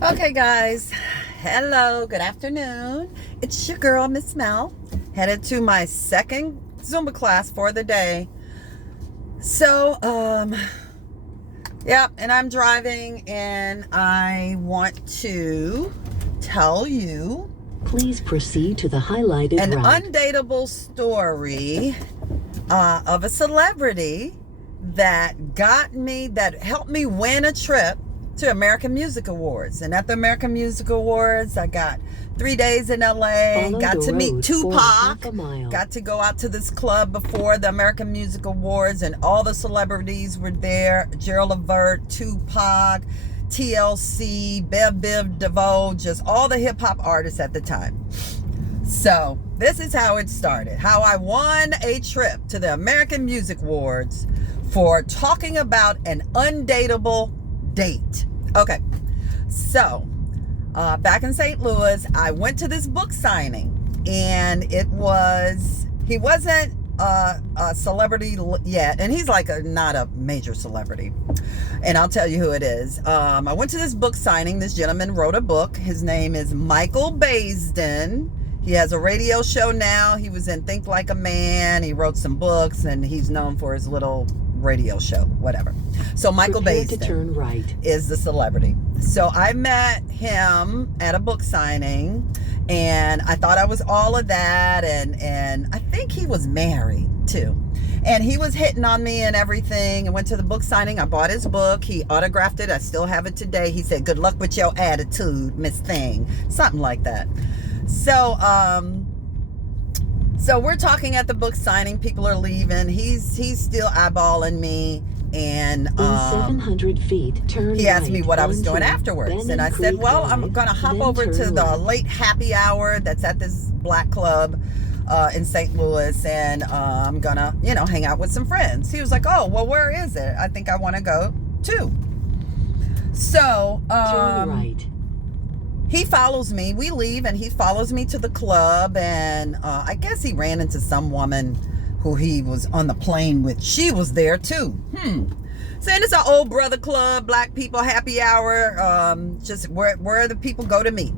Okay, guys. Hello. Good afternoon. It's your girl, Miss Mel, headed to my second Zumba class for the day. So, yeah, and I'm driving, and I want to tell you Please proceed to the highlighted an route. undateable story of a celebrity that helped me win a trip to American Music Awards. And at the American Music Awards, I got 3 days in LA, got to meet Tupac, got to go out to this club before the American Music Awards, and all the celebrities were there. Gerald Levert, Tupac, TLC, Biv DeVoe, just all the hip hop artists at the time. So this is how it started, how I won a trip to the American Music Awards for talking about an undateable date. Okay, so back in St. Louis, I went to this book signing, and he wasn't a celebrity yet, and he's like not a major celebrity, and I'll tell you who it is. I went to this book signing. This gentleman wrote a book. His name is Michael Baisden. He has a radio show now. He was in Think Like a Man. He wrote some books, and he's known for his little radio show, whatever. So Michael Baisden is the celebrity. So I met him at a book signing, and I thought I was all of that, and I think he was married too. And he was hitting on me and everything. I went to the book signing. I bought his book. He autographed it. I still have it today. He said, "Good luck with your attitude, Miss Thing." Something like that. So we're talking at the book signing. People are leaving. He's still eyeballing me, and In 700 feet, turn he asked right me what I was doing onto afterwards, and I Benning said, Creek "Well, Drive, I'm gonna hop then over to turn the left. late happy hour that's at this black club in St. Louis, and I'm gonna, hang out with some friends." He was like, "Oh, well, where is it? I think I want to go too." So Turn right. he follows me. We leave, and he follows me to the club, and I guess he ran into some woman who he was on the plane with. She was there too. Saying it's an old brother club, black people happy hour, just where the people go to meet.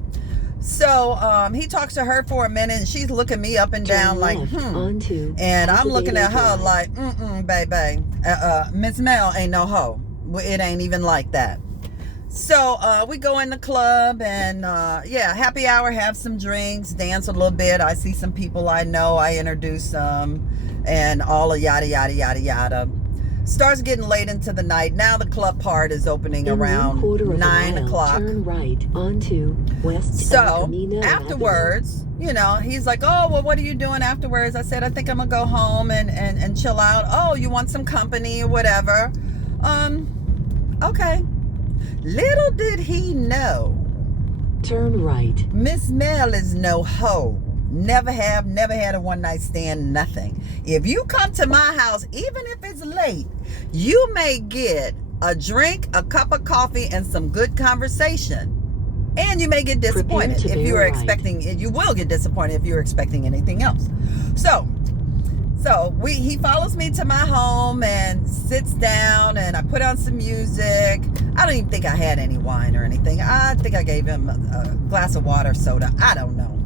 So he talks to her for a minute, and she's looking me up and down Turn like, left and I'm looking at her Drive. like, baby, Miss Mel ain't no hoe. It ain't even like that. So we go in the club, and happy hour, have some drinks, dance a little bit. I see some people I know. I introduce them, and all of yada, yada, yada, yada. Starts getting late into the night. Now the club part is opening around 9 o'clock. Turn right onto West So Camino afterwards, he's like, "Oh, well, what are you doing afterwards?" I said, "I think I'm gonna go home and chill out." "Oh, you want some company or whatever?" Okay. Little did he know, Turn right. Miss Mel is no hoe. Never had a one night stand, nothing. If you come to my house, even if it's late, you may get a drink, a cup of coffee, and some good conversation. And you may get disappointed if you are expecting, you will get disappointed if you're expecting anything else. So he follows me to my home and sits down, and I put on some music. I don't even think I had any wine or anything. I think I gave him a glass of water, soda. I don't know.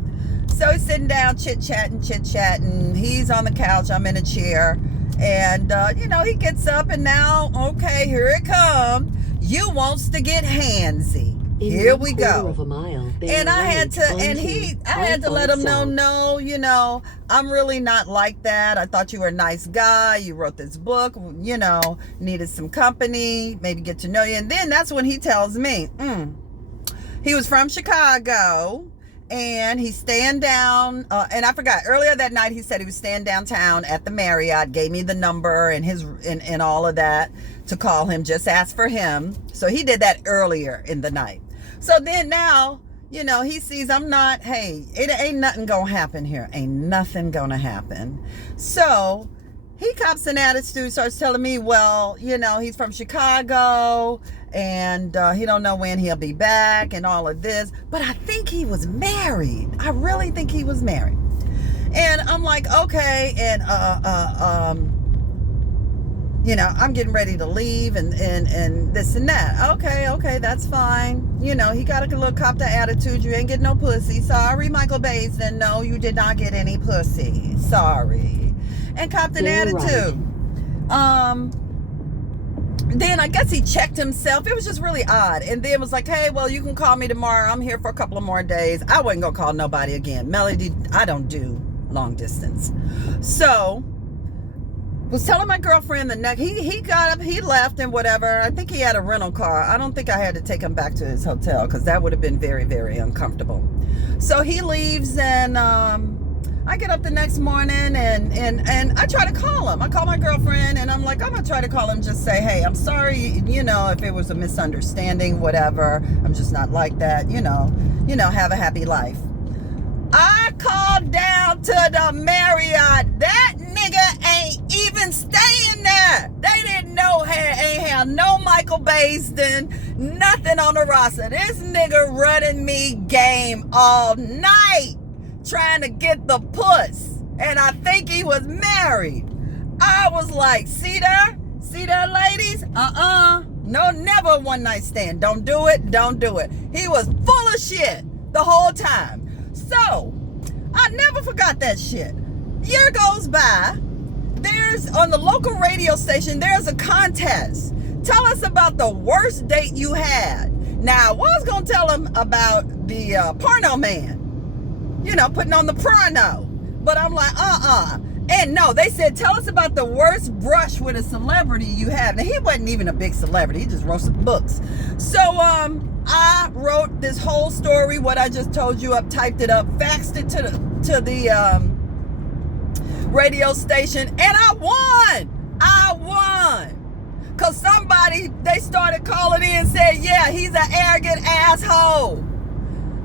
So he's sitting down, chit-chatting. He's on the couch. I'm in a chair. And, he gets up, and now, okay, here it comes. You wants to get handsy. Here we go. And I had to let him know, no, I'm really not like that. I thought you were a nice guy. You wrote this book, needed some company, maybe get to know you. And then that's when he tells me, he was from Chicago, and he's staying down. And I forgot, earlier that night he said he was staying downtown at the Marriott, gave me the number and all of that to call him, just ask for him. So he did that earlier in the night. So then now, he sees I'm not, hey, it ain't nothing gonna happen here. Ain't nothing gonna happen. So he cops an attitude, starts telling me, well, he's from Chicago, and he don't know when he'll be back and all of this. But I think he was married. I really think he was married. And I'm like, okay. And I'm getting ready to leave and this and that. Okay, that's fine. He got a little copter attitude. You ain't get no pussy. Sorry, Michael Baisden. No, you did not get any pussy. Sorry. And copped an attitude. Right. Then I guess he checked himself. It was just really odd. And then was like, hey, well, you can call me tomorrow. I'm here for a couple of more days. I wasn't going to call nobody again. Melody, I don't do long distance. So was telling my girlfriend the next, he got up, he left and whatever. I think he had a rental car. I don't think I had to take him back to his hotel because that would have been very, very uncomfortable. So he leaves and I get up the next morning and I try to call him. I call my girlfriend and I'm like, I'm gonna try to call him, just say, hey, I'm sorry, if it was a misunderstanding, whatever. I'm just not like that, have a happy life. I called down to the Marriott. That nigga ain't even staying there. They didn't know, ain't have no Michael Baisden, nothing on the roster. This nigga running me game all night, trying to get the puss. And I think he was married. I was like, see there, ladies? No, never one night stand. Don't do it. He was full of shit the whole time. So, I never forgot that shit. Year goes by. There's, on the local radio station, there's a contest. Tell us about the worst date you had. Now, I was going to tell them about the porno man. Putting on the porno. But I'm like, And no, they said, tell us about the worst brush with a celebrity you have. Now, he wasn't even a big celebrity. He just wrote some books. So, I wrote this whole story, what I just told you up, typed it up, faxed it to the radio station, and I won. Because they started calling in and said, yeah, he's an arrogant asshole.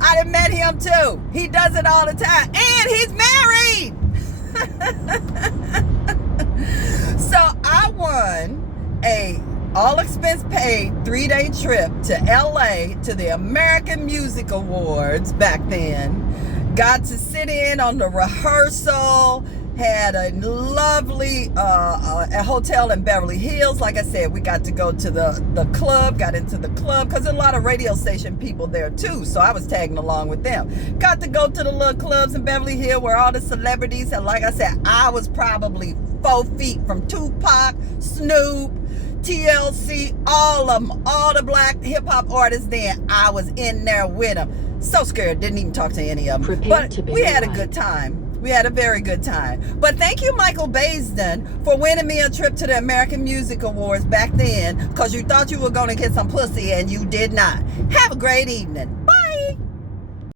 I done met him too. He does it all the time. And he's married. So I won a all expense paid 3-day trip to LA to the American Music Awards back then. Got to sit in on the rehearsal. Had a lovely a hotel in Beverly Hills. Like I said, we got to go to the club, got into the club, because there's a lot of radio station people there too. So I was tagging along with them. Got to go to the little clubs in Beverly Hills where all the celebrities, and like I said, I was probably 4 feet from Tupac, Snoop, TLC, all of them, all the black hip-hop artists then. I was in there with them. So scared, didn't even talk to any of them. But we had a good time. We had a very good time. But thank you, Michael Baisden, for winning me a trip to the American Music Awards back then, because you thought you were going to get some pussy and you did not. Have a great evening. Bye.